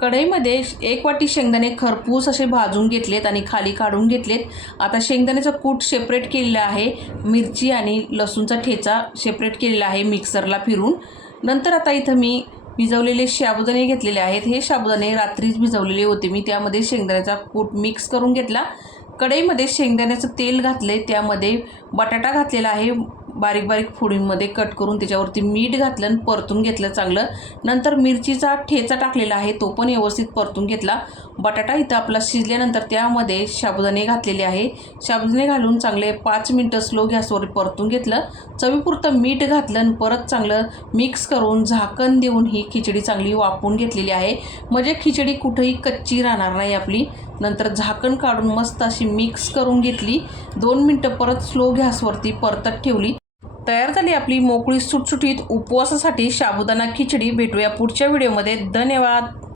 कढईमध्ये 1 वाटी शेंगदाणे खरपूस असे भाजून घेतलेत आणि खाली काढून घेतलेत। आता शेंगदाण्याचा कूट सेपरेट केलेला आहे, मिरची आणि लसूणचा ठेचा सेपरेट केलेला आहे मिक्सरला फिरून। नंतर आता इथं मी भिजवलेले साबुदाणे घेतलेले आहेत। हे साबुदाणे रात्रीच भिजवलेले होते मी, त्यामध्ये शेंगदाण्याचा कूट मिक्स करून घेतला। कढईमध्ये शेंगदाण्याचं तेल घातले, त्यामध्ये बटाटा घातलेला आहे बारीक बारीक फोडींमध्ये कट करून, त्याच्यावरती मीठ घातलं आणि परतून घेतलं चांगलं। नंतर मिरचीचा ठेचा टाकलेला आहे, तो पण व्यवस्थित परतून घेतला। बटाटा इथं आपला शिजल्यानंतर त्यामध्ये साबुदाणे घातलेले आहे, साबुदाणे घालून चांगले 5 मिनिटं स्लो गॅसवर परतून घेतलं। चवीपुरतं मीठ घातलं आणि परत चांगलं मिक्स करून झाकण देऊन ही खिचडी चांगली वाफवून घेतलेली आहे, म्हणजे खिचडी कुठेही कच्ची राहणार नाही आपली। नंतर झाकण काढून मस्त अशी मिक्स करून घेतली, 2 मिनिटं परत स्लो गॅसवरती परतत ठेवली। तयार झाली आपली मोकळी सुटसुटीत उपवासासाठी साबुदाणा खिचडी। भेटूया पुढच्या व्हिडिओमध्ये। धन्यवाद।